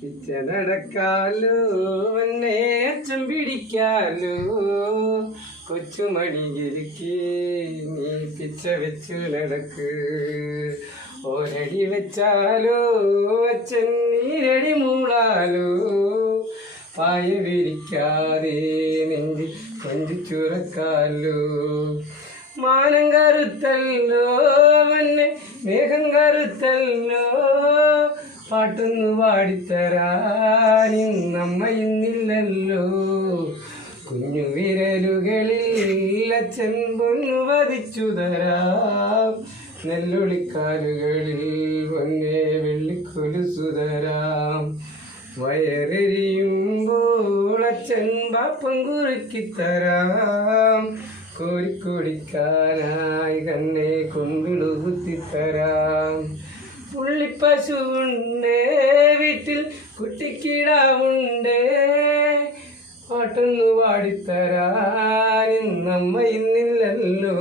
പിച്ച നടക്കാലോ എന്നെ അച്ഛൻ പിടിക്കാലോ കൊച്ചുമണികിരിക്ക് നീ പിച്ച വെച്ചു നടക്ക് ഒരടി വെച്ചാലോ അച്ഛൻ നീരടി മൂളാലോ പായ വിരിക്കാതെ നെഞ്ചി കൊഞ്ചിച്ചുറക്കാലോ മാനം കറുത്തല്ലോ വന്നെ മേഘം കറുത്തല്ലോ പാട്ടൊന്നു പാടിത്തരാൻ ഇന്നമ്മ ഇന്നില്ലല്ലോ കുഞ്ഞു വിരലുകളിൽ അച്ഛൻ പൊന്നു വധിച്ചു തരാം നെല്ലൊളിക്കാലുകളിൽ പൊന്നെ വെള്ളിക്കൊലുസു തരാം വയറെരിയുമ്പോൾ അച്ഛൻ പാപ്പം കുറുക്കിത്തരാം കോരിക്കൊടിക്കാനായി കണ്ണെ കൊമ്പിളു കുത്തിത്തരാം പുള്ളിപ്പശുവുണ്ട് വീട്ടിൽ കുട്ടിക്കിടാവുണ്ട് പാട്ടൊന്നു പാടിത്തരാൻ ഇന്നമ്മ ഇന്നില്ലല്ലോ.